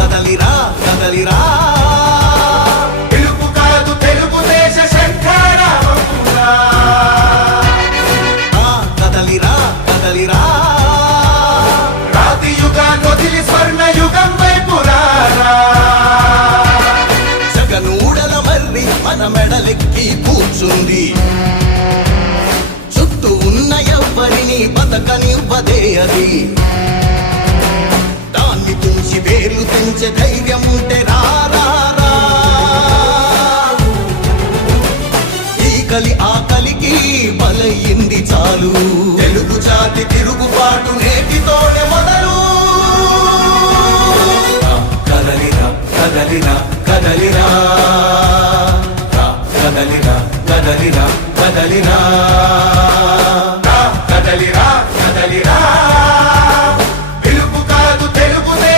కదలిరా కదలిరా తెలుగు కాదు తెలుగుదేశ శంఖారావమురా కదలిరా కదలిరా రాతి యుగాన్ని వదిలి స్వర్ణ యుగం వైపు రారా జగనూడల మర్రి మన మెడలెక్కి కూర్చుంది చుట్టూ ఉన్న ఎవ్వరిని బతకనివ్వదే అది దాన్ని తుంచి వేలు తెంచే ధైర్యం ఉంటే రారా ఈ కలి ఆకలికి బలయింది చాలు తెలుగు జాతి తిరుగుబాటు నేటితోనే మొదలు కదలిరా కదలిరా కదలిరా కదలిరా కదలిరా కదలిరా